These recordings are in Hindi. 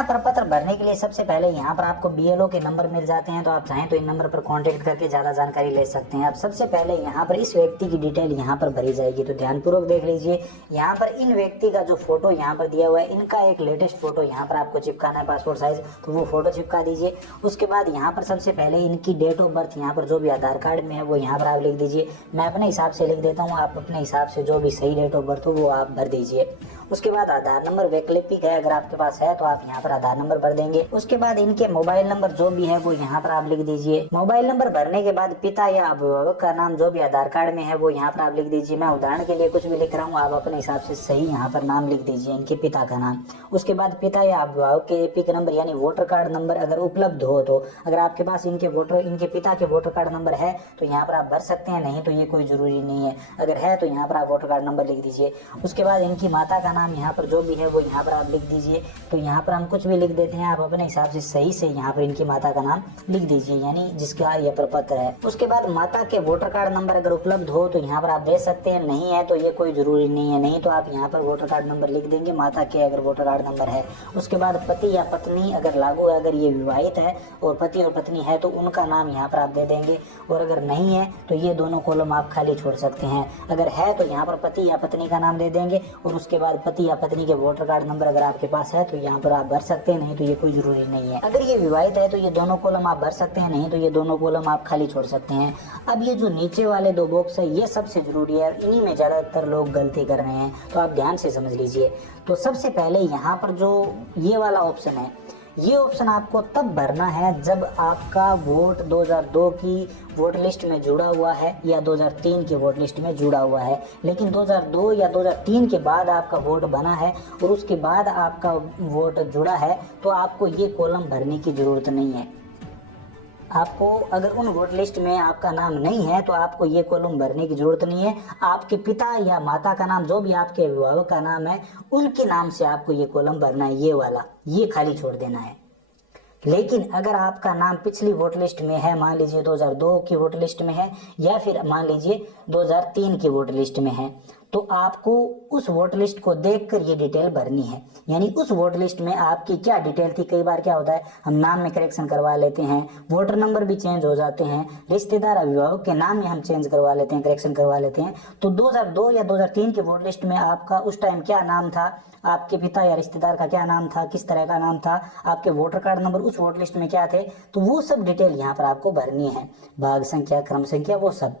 अपना प्रपत्र भरने के लिए सबसे पहले यहाँ पर आपको बीएलओ के नंबर मिल जाते हैं, तो आप चाहें तो इन नंबर पर कांटेक्ट करके ज़्यादा जानकारी ले सकते हैं। अब सबसे पहले यहाँ पर इस व्यक्ति की डिटेल यहाँ पर भरी जाएगी, तो ध्यानपूर्वक देख लीजिए। यहाँ पर इन व्यक्ति का जो फोटो यहाँ पर दिया हुआ है, इनका एक लेटेस्ट फोटो यहाँ पर आपको चिपकाना है पासपोर्ट साइज, तो वो फोटो चिपका दीजिए। उसके बाद यहाँ पर सबसे पहले इनकी डेट ऑफ बर्थ यहाँ पर जो भी आधार कार्ड में है वो यहाँ पर आप लिख दीजिए। मैं अपने हिसाब से लिख देता हूँ, आप अपने हिसाब से जो भी सही डेट ऑफ बर्थ हो वो आप भर दीजिए। उसके बाद आधार नंबर वैकल्पिक है, अगर आपके पास है तो आप यहाँ पर आधार नंबर भर देंगे। उसके बाद इनके मोबाइल नंबर जो भी है वो यहाँ पर आप लिख दीजिए। मोबाइल नंबर भरने के बाद पिता या अभिभावक का नाम जो भी आधार कार्ड में है वो यहाँ पर आप लिख दीजिए। मैं उदाहरण के लिए कुछ भी लिख रहा हूँ, आप अपने हिसाब से सही यहाँ पर नाम लिख दीजिए, इनके पिता का नाम। उसके बाद पिता या अभिभावक के एपिक नंबर यानी वोटर कार्ड नंबर अगर उपलब्ध हो, तो अगर आपके पास इनके पिता के वोटर कार्ड नंबर है तो यहाँ पर आप भर सकते हैं, नहीं तो ये कोई जरूरी नहीं है। अगर है तो यहाँ पर आप वोटर कार्ड नंबर लिख दीजिए। उसके बाद इनकी माता का नाम यहाँ पर जो भी है वो यहाँ पर आप लिख दीजिए। तो यहाँ पर हम कुछ भी लिख देते हैं, आप अपने हिसाब से सही से यहाँ पर इनकी माता का नाम लिख दीजिए, यानी जिसका यह प्रपत्र है। उसके बाद माता के वोटर कार्ड नंबर अगर उपलब्ध हो तो यहाँ पर आप दे सकते हैं, नहीं है तो ये कोई जरूरी नहीं है, नहीं तो आप यहाँ पर वोटर कार्ड नंबर लिख देंगे, माता के अगर वोटर कार्ड नंबर है। उसके बाद पति या पत्नी अगर लागू है, अगर ये विवाहित है और पति और पत्नी है तो उनका नाम यहाँ पर आप दे देंगे, और अगर नहीं है तो ये दोनों कॉलम आप खाली छोड़ सकते हैं। अगर है तो यहाँ पर पति या पत्नी का नाम दे देंगे, और उसके बाद पति या पत्नी के वोटर कार्ड नंबर अगर आपके पास है तो यहाँ पर आप भर सकते हैं, नहीं तो ये कोई जरूरी नहीं है। अगर ये विवाहित है तो ये दोनों कॉलम आप भर सकते हैं, नहीं तो ये दोनों कॉलम आप खाली छोड़ सकते हैं। अब ये जो नीचे वाले दो बॉक्स है ये सबसे जरूरी है, इन्हीं में ज्यादातर लोग गलती कर रहे हैं, तो आप ध्यान से समझ लीजिए। तो सबसे पहले यहाँ पर जो ये वाला ऑप्शन है, ये ऑप्शन आपको तब भरना है जब आपका वोट 2002 की वोट लिस्ट में जुड़ा हुआ है या 2003 की वोट लिस्ट में जुड़ा हुआ है। लेकिन 2002 या 2003 के बाद आपका वोट बना है और उसके बाद आपका वोट जुड़ा है, तो आपको ये कॉलम भरने की ज़रूरत नहीं है। आपको अगर उन वोट लिस्ट में आपका नाम नहीं है तो आपको ये कॉलम भरने की जरूरत नहीं है। आपके पिता या माता का नाम जो भी आपके अभिभावक का नाम है उनके नाम से आपको ये कॉलम भरना है, ये वाला, ये खाली छोड़ देना है। लेकिन अगर आपका नाम पिछली वोट लिस्ट में है, मान लीजिए 2002 की वोट लिस्ट में है या फिर मान लीजिए 2003 की वोट लिस्ट में है, तो आपको उस वोट लिस्ट को देखकर ये डिटेल भरनी है। यानी उस वोट लिस्ट में आपकी क्या डिटेल थी। कई बार क्या होता है, हम नाम में करेक्शन करवा लेते हैं, वोटर नंबर भी चेंज हो जाते हैं, रिश्तेदार अभिभावक के नाम में हम चेंज करवा लेते हैं, करेक्शन करवा लेते हैं। तो 2002 या 2003 की वोट लिस्ट में आपका उस टाइम क्या नाम था, आपके पिता या रिश्तेदार का क्या नाम था, किस तरह का नाम था, आपके वोटर कार्ड नंबर उस वोट लिस्ट में क्या थे, तो वो सब डिटेल यहाँ पर आपको भरनी है, भाग संख्या, क्रम संख्या, वो सब।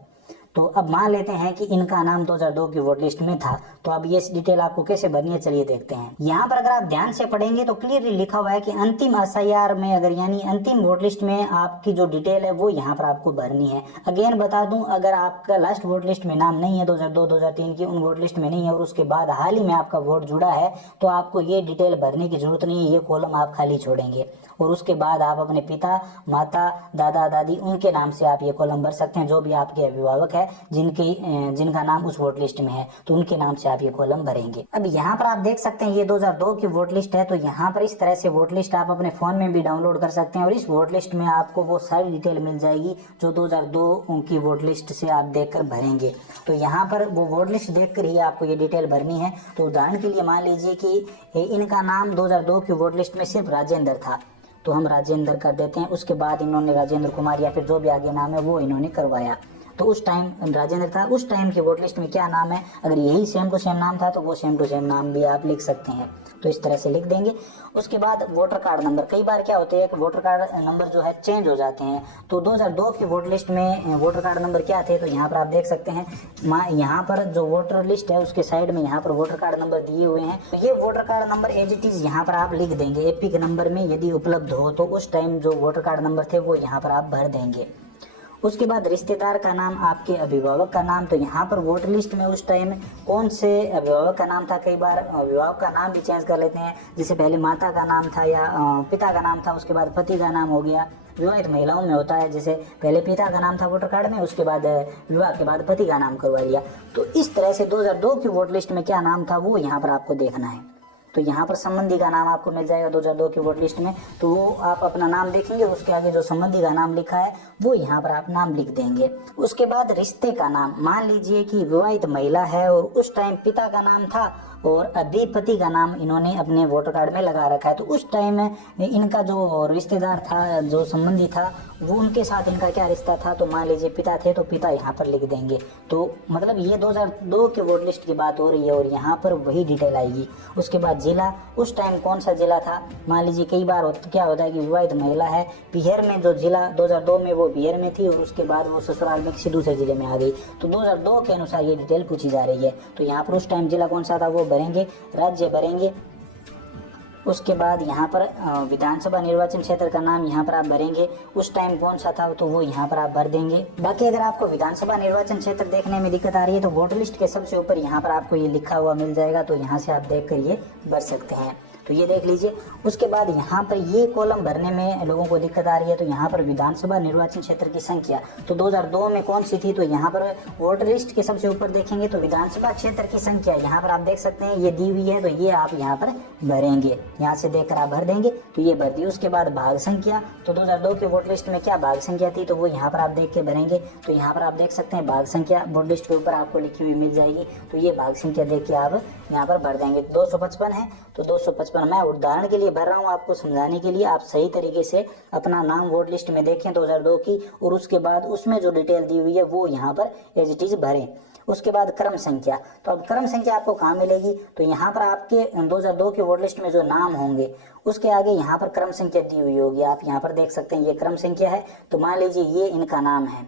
तो अब मान लेते हैं कि इनका नाम 2002 की वोट लिस्ट में था, तो अब ये डिटेल आपको कैसे भरनी है, चलिए देखते हैं। यहाँ पर अगर आप ध्यान से पढ़ेंगे तो क्लियरली लिखा हुआ है कि अंतिम एसआईआर में अगर यानी अंतिम वोट लिस्ट में आपकी जो डिटेल है वो यहाँ पर आपको भरनी है। अगेन बता दूं, अगर आपका लास्ट वोट लिस्ट में नाम नहीं है 2002 2003 की, उन वोट लिस्ट में नहीं है और उसके बाद हाल ही में आपका वोट जुड़ा है, तो आपको ये डिटेल भरने की जरूरत नहीं है, ये कॉलम आप खाली छोड़ेंगे। और उसके बाद आप अपने पिता, माता, दादा, दादी उनके नाम से आप ये कॉलम भर सकते हैं, जो भी आपके अभिभावक है जिनका नाम उस वोट लिस्ट में है, तो उनके नाम से आप ये कॉलम भरेंगे। अब यहाँ पर आप देख सकते हैं ये 2002 की वोट लिस्ट है, तो यहाँ पर इस तरह से वोट लिस्ट आप अपने फोन में भी डाउनलोड कर सकते हैं और इस वोट लिस्ट में आपको वो सारी डिटेल मिल जाएगी जो 2002 की वोट लिस्ट से आप देखकर भरेंगे। तो यहाँ पर वो वोट लिस्ट देखकर ही आपको ये डिटेल भरनी है। तो उदाहरण के लिए मान लीजिए कि इनका नाम 2002 की वोट लिस्ट में सिर्फ राजेंद्र था, तो हम राजेंद्र कर देते हैं। उसके बाद इन्होंने राजेंद्र कुमार या फिर जो भी आगे नाम है वो इन्होंने करवाया, तो उस टाइम राजेंद्र था, उस टाइम की वोट लिस्ट में क्या नाम है, अगर यही सेम टू सेम नाम था तो वो सेम टू सेम नाम भी आप लिख सकते हैं। तो इस तरह से लिख देंगे। उसके बाद वोटर कार्ड नंबर, कई बार क्या होते हैं कि वोटर कार्ड नंबर जो है चेंज हो जाते हैं, तो 2002 की वोट लिस्ट में वोटर कार्ड नंबर क्या थे, तो यहाँ पर आप देख सकते हैं यहाँ पर जो वोटर लिस्ट है उसके साइड में यहाँ पर वोटर कार्ड नंबर दिए हुए हैं। तो ये voter card number as it is यहाँ पर आप लिख देंगे, एपिक नंबर में यदि उपलब्ध हो तो उस टाइम जो वोटर कार्ड नंबर थे वो यहाँ पर आप भर देंगे। उसके बाद रिश्तेदार का नाम, आपके अभिभावक का नाम, तो यहाँ पर वोटर लिस्ट में उस टाइम कौन से अभिभावक का नाम था, कई बार अभिभावक का नाम भी चेंज कर लेते हैं, जैसे पहले माता का नाम था या पिता का नाम था, उसके बाद पति का नाम हो गया। विवाहित महिलाओं में होता है, जैसे पहले पिता का नाम था वोटर कार्ड में, उसके बाद विवाह के बाद पति का नाम करवा लिया। तो इस तरह से 2002 की वोट लिस्ट में क्या नाम था वो यहाँ पर आपको देखना है। तो यहाँ पर संबंधी का नाम आपको मिल जाएगा 2002 की वोट लिस्ट में, तो वो आप अपना नाम देखेंगे, उसके आगे जो संबंधी का नाम लिखा है वो यहाँ पर आप नाम लिख देंगे। उसके बाद रिश्ते का नाम, मान लीजिए कि विवाहित महिला है और उस टाइम पिता का नाम था और अधिपति का नाम इन्होंने अपने वोटर कार्ड में लगा रखा है, तो उस टाइम इनका जो रिश्तेदार था, जो संबंधी था, वो उनके साथ इनका क्या रिश्ता था, तो मान लीजिए पिता थे तो पिता यहाँ पर लिख देंगे। तो मतलब ये 2002 के वोट लिस्ट की बात हो रही है और यहाँ पर वही डिटेल आएगी। उसके बाद जिला, उस टाइम कौन सा जिला था, मान लीजिए कई बार क्या होता है कि विवाहित महिला है, बिहार में जो जिला 2002 में वो बिहार में थी और उसके बाद वो ससुराल में किसी दूसरे जिले में आ गई, तो 2002 के अनुसार ये डिटेल पूछी जा रही है। तो यहाँ पर उस टाइम जिला कौन सा था वो भरेंगे, राज्य भरेंगे। उसके बाद यहाँ पर विधानसभा निर्वाचन क्षेत्र का नाम यहाँ पर आप भरेंगे, उस टाइम कौन सा था तो वो यहाँ पर आप भर देंगे। बाकी अगर आपको विधानसभा निर्वाचन क्षेत्र देखने में दिक्कत आ रही है तो वोटर लिस्ट के सबसे ऊपर यहाँ पर आपको ये लिखा हुआ मिल जाएगा, तो यहाँ से आप देख कर ये भर सकते हैं। तो ये देख लीजिए। उसके बाद यहाँ पर ये कॉलम भरने में लोगों को दिक्कत आ रही है, तो यहाँ पर विधानसभा निर्वाचन क्षेत्र की संख्या तो 2002 में कौन सी थी, तो यहाँ पर वोटर लिस्ट के सबसे ऊपर देखेंगे तो विधानसभा क्षेत्र की संख्या यहाँ पर आप देख सकते हैं ये दी हुई है, तो ये आप यहाँ पर भरेंगे, यहाँ से देखकर आप भर देंगे, तो ये भर दी। उसके बाद भाग संख्या, तो 2002 के वोटर लिस्ट में क्या भाग संख्या थी, तो वो यहाँ पर आप देख के भरेंगे, तो यहाँ पर आप देख सकते हैं भाग संख्या वोटर लिस्ट के ऊपर आपको लिखी हुई मिल जाएगी, तो ये भाग संख्या देख के आप यहाँ पर भर देंगे। 255 है तो 255 मैं उदाहरण के लिए भर रहा हूँ आपको समझाने के लिए, आप सही तरीके से अपना नाम वोट लिस्ट में देखें 2002 की, और उसके बाद उसमें जो डिटेल दी हुई है वो यहाँ पर एज इट इज भरें। उसके बाद क्रम संख्या, तो अब क्रम संख्या आपको कहाँ मिलेगी, तो यहाँ पर आपके 2002 के वोट लिस्ट में जो नाम होंगे उसके आगे यहाँ पर क्रम संख्या दी हुई होगी, आप यहाँ पर देख सकते हैं ये क्रम संख्या है। तो मान लीजिए ये इनका नाम है,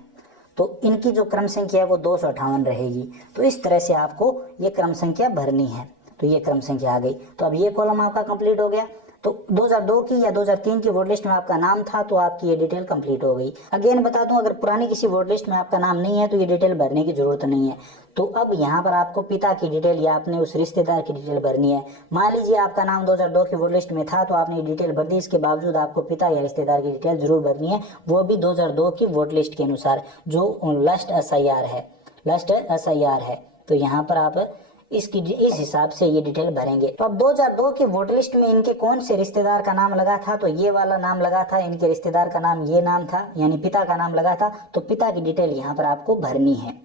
तो इनकी जो क्रम संख्या है वो 258 रहेगी। तो इस तरह से आपको ये क्रम संख्या भरनी है, तो ये क्रम संख्या आ गई। तो अब ये कॉलम आपका कंप्लीट हो गया। तो 2002 की या 2003 की वोट लिस्ट में आपका नाम था तो आपकी ये डिटेल कंप्लीट हो गई। अगेन बता दूं, अगर पुरानी किसी वोट लिस्ट में आपका नाम नहीं है तो ये डिटेल भरने की जरूरत नहीं है। तो अब यहाँ पर आपको पिता की डिटेल या अपने उस रिश्तेदार की डिटेल भरनी है। मान लीजिए आपका नाम 2002 की वोट लिस्ट में था तो आपने ये डिटेल भर दी, इसके बावजूद आपको पिता या रिश्तेदार की डिटेल जरूर भरनी है, वो भी 2002 की वोट लिस्ट के अनुसार, जो लास्ट SIR है। तो यहाँ पर आप इस हिसाब से ये डिटेल भरेंगे। तो अब 2002 की वोटर लिस्ट में इनके कौन से रिश्तेदार का नाम लगा था, तो ये वाला नाम लगा था, इनके रिश्तेदार का नाम ये नाम था, यानी पिता का नाम लगा था, तो पिता की डिटेल यहाँ पर आपको भरनी है।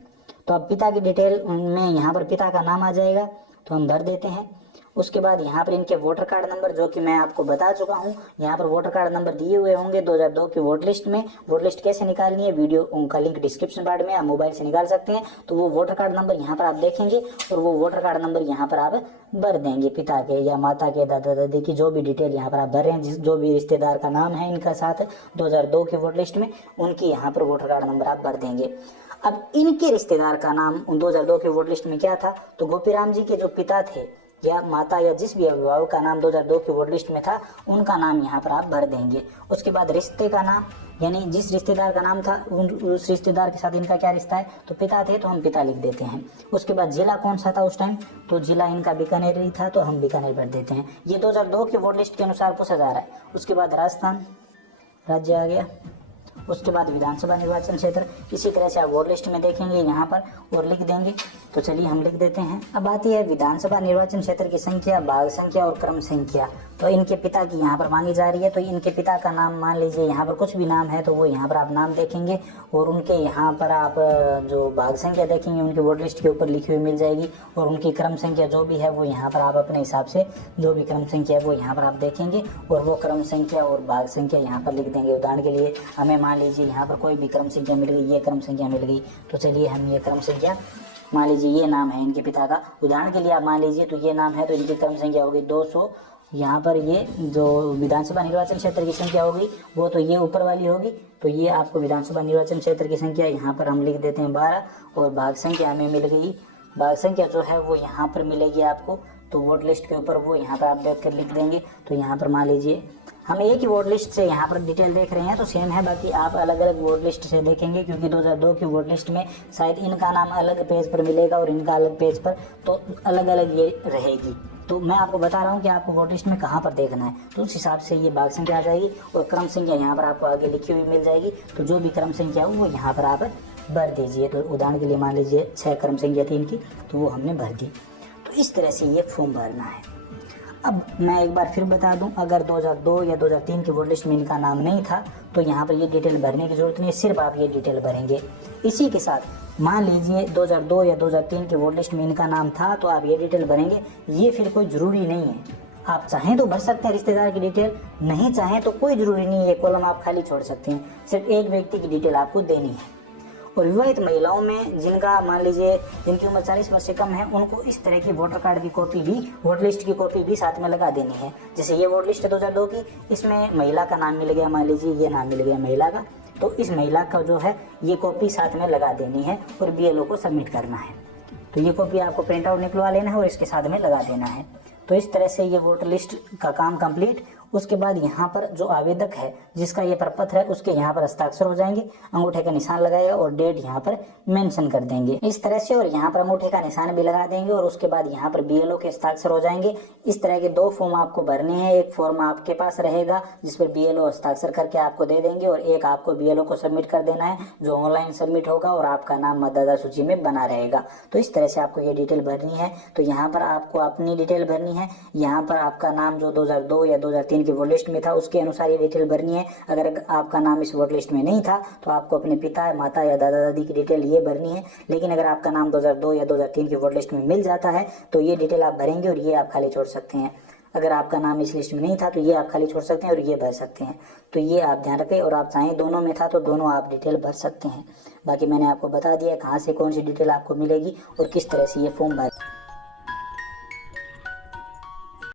तो अब पिता की डिटेल में यहाँ पर पिता का नाम आ जाएगा, तो हम भर देते हैं। उसके बाद यहाँ पर इनके वोटर कार्ड नंबर, जो कि मैं आपको बता चुका हूँ, यहाँ पर वोटर कार्ड नंबर दिए हुए होंगे 2002 की वोट लिस्ट में। वोट लिस्ट कैसे निकालनी है, वीडियो उनका लिंक डिस्क्रिप्शन पार्ट में, आप मोबाइल से निकाल सकते हैं। तो वो वोटर कार्ड नंबर यहाँ पर आप देखेंगे और वो वोटर कार्ड नंबर यहाँ पर आप भर देंगे, पिता के या माता के, दादा दादी की जो भी डिटेल यहाँ पर आप भर रहे हैं, जो भी रिश्तेदार का नाम है इनका साथ 2002 की वोट लिस्ट में, उनकी यहाँ पर वोटर कार्ड नंबर आप भर देंगे। अब इनके रिश्तेदार का नाम 2002 के वोट लिस्ट में क्या था, तो गोपीराम जी के जो पिता थे या माता या जिस भी अभिभावक का नाम 2002 की वोट लिस्ट में था, उनका नाम यहाँ पर आप भर देंगे। उसके बाद रिश्ते का नाम, यानी जिस रिश्तेदार का नाम था उस रिश्तेदार के साथ इनका क्या रिश्ता है, तो पिता थे तो हम पिता लिख देते हैं। उसके बाद जिला कौन सा था उस टाइम, तो जिला इनका बीकानेर ही था, तो हम बीकानेर भर देते हैं। ये 2002 की वोट लिस्ट के अनुसार पूछा जा रहा है। उसके बाद राजस्थान राज्य आ गया। उसके बाद विधानसभा निर्वाचन क्षेत्र, इसी तरह से आप वोट लिस्ट में देखेंगे यहाँ पर और लिख देंगे। तो चलिए हम लिख देते हैं। अब आती है विधानसभा निर्वाचन क्षेत्र की संख्या, भाग संख्या और क्रम संख्या। तो इनके पिता की यहाँ पर मांगी जा रही है, तो इनके पिता का नाम मान लीजिए यहाँ पर कुछ भी नाम है तो वो यहाँ पर आप नाम देखेंगे और उनके यहाँ पर आप जो भाग संख्या देखेंगे उनकी वोट लिस्ट के ऊपर लिखी हुई मिल जाएगी, और उनकी क्रम संख्या जो भी है वो यहाँ पर आप अपने हिसाब से जो भी क्रम संख्या है वो यहाँ पर आप देखेंगे और वो क्रम संख्या और भाग संख्या यहाँ पर लिख देंगे। उदाहरण के लिए हमें मान लीजिए यहाँ पर कोई भी क्रम संख्या मिल गई, ये क्रम संख्या मिल गई, तो चलिए हम ये क्रम संख्या, मान लीजिए ये नाम है इनके पिता का, उदाहरण के लिए आप मान लीजिए तो ये नाम है, तो इनकी क्रम संख्या होगी 200। यहाँ पर ये जो विधानसभा निर्वाचन क्षेत्र की संख्या होगी वो तो ये ऊपर वाली होगी, तो ये आपको विधानसभा निर्वाचन क्षेत्र की संख्या यहाँ पर हम लिख देते हैं 12, और भाग संख्या हमें मिल गई, भाग संख्या जो है वो यहाँ पर मिलेगी आपको, तो वोट लिस्ट के ऊपर वो यहाँ पर आप देख कर लिख देंगे। तो यहाँ पर मान लीजिए हम एक ही वोट लिस्ट से यहाँ पर डिटेल देख रहे हैं तो सेम है, बाकी आप अलग अलग वोट लिस्ट से देखेंगे, क्योंकि 2002 की वोट लिस्ट में शायद इनका नाम अलग पेज पर मिलेगा और इनका अलग पेज पर, तो अलग अलग ये रहेगी। तो मैं आपको बता रहा हूँ कि आपको वोट लिस्ट में कहाँ पर देखना है, तो उस हिसाब से ये भाग संख्या आ जाएगी और क्रम संख्या यहाँ पर आपको आगे लिखी हुई मिल जाएगी। तो जो भी क्रम संख्या हो वो यहाँ पर आप भर दीजिए। तो उदाहरण के लिए मान लीजिए 6 क्रम संख्या थी इनकी, तो वो हमने भर दी। तो इस तरह से ये फॉर्म भरना है। अब मैं एक बार फिर बता दूं, अगर 2002 या 2003 की वोट लिस्ट में इनका नाम नहीं था तो यहाँ पर ये डिटेल भरने की जरूरत नहीं है, सिर्फ आप ये डिटेल भरेंगे। इसी के साथ मान लीजिए 2002 या 2003 के वोट लिस्ट में इनका नाम था तो आप ये डिटेल भरेंगे। ये फिर कोई ज़रूरी नहीं है, आप चाहें तो भर सकते हैं रिश्तेदार की डिटेल, नहीं चाहें तो कोई ज़रूरी नहीं है, ये कॉलम आप खाली छोड़ सकते हैं। सिर्फ एक व्यक्ति की डिटेल आपको देनी है। और विवाहित महिलाओं में जिनका मान लीजिए जिनकी उम्र 40 वर्ष से कम है, उनको इस तरह की वोटर कार्ड की कॉपी भी, वोट लिस्ट की कॉपी भी साथ में लगा देनी है। जैसे ये वोट लिस्ट है 2002 की, इसमें महिला का नाम मिल गया, मान लीजिए ये नाम मिल गया महिला का, तो इस महिला का जो है ये कॉपी साथ में लगा देनी है और बीएलओ को सबमिट करना है। तो ये कॉपी आपको प्रिंट आउट निकलवा लेना है और इसके साथ में लगा देना है। तो इस तरह से ये वोटर लिस्ट का काम कंप्लीट। उसके बाद यहाँ पर जो आवेदक है जिसका ये प्रपत्र है उसके यहाँ पर हस्ताक्षर हो जाएंगे, अंगूठे का निशान लगाएगा और डेट यहाँ पर मेंशन कर देंगे इस तरह से, और यहाँ पर अंगूठे का निशान भी लगा देंगे और उसके बाद यहाँ पर बीएलओ के हस्ताक्षर हो जाएंगे। इस तरह के 2 फॉर्म आपको भरने हैं। एक फॉर्म आपके पास रहेगा जिस पर बीएलओ हस्ताक्षर करके आपको दे देंगे और एक आपको बीएलओ को सबमिट कर देना है जो ऑनलाइन सबमिट होगा और आपका नाम मतदाता सूची में बना रहेगा। तो इस तरह से आपको ये डिटेल भरनी है। तो यहाँ पर आपको अपनी डिटेल भरनी है, यहाँ पर आपका नाम जो 2002 या 2003 की वोट लिस्ट में था उसके अनुसार ये डिटेल भरनी है। अगर आपका नाम इस वोट लिस्ट में नहीं था तो आपको अपने पिता, माता या दादा दादी की डिटेल ये भरनी है। लेकिन अगर आपका नाम 2002 या 2003 की वोट लिस्ट में मिल जाता है तो ये डिटेल आप भरेंगे और ये आप खाली छोड़ सकते हैं। अगर आपका नाम इस लिस्ट में नहीं था तो ये आप खाली छोड़ सकते हैं और ये भर सकते हैं। तो ये आप ध्यान रखें, और आप चाहें दोनों में था तो दोनों आप डिटेल भर सकते हैं। बाकी मैंने आपको बता दिया कहाँ से कौन सी डिटेल आपको मिलेगी और किस तरह से ये फॉर्म भर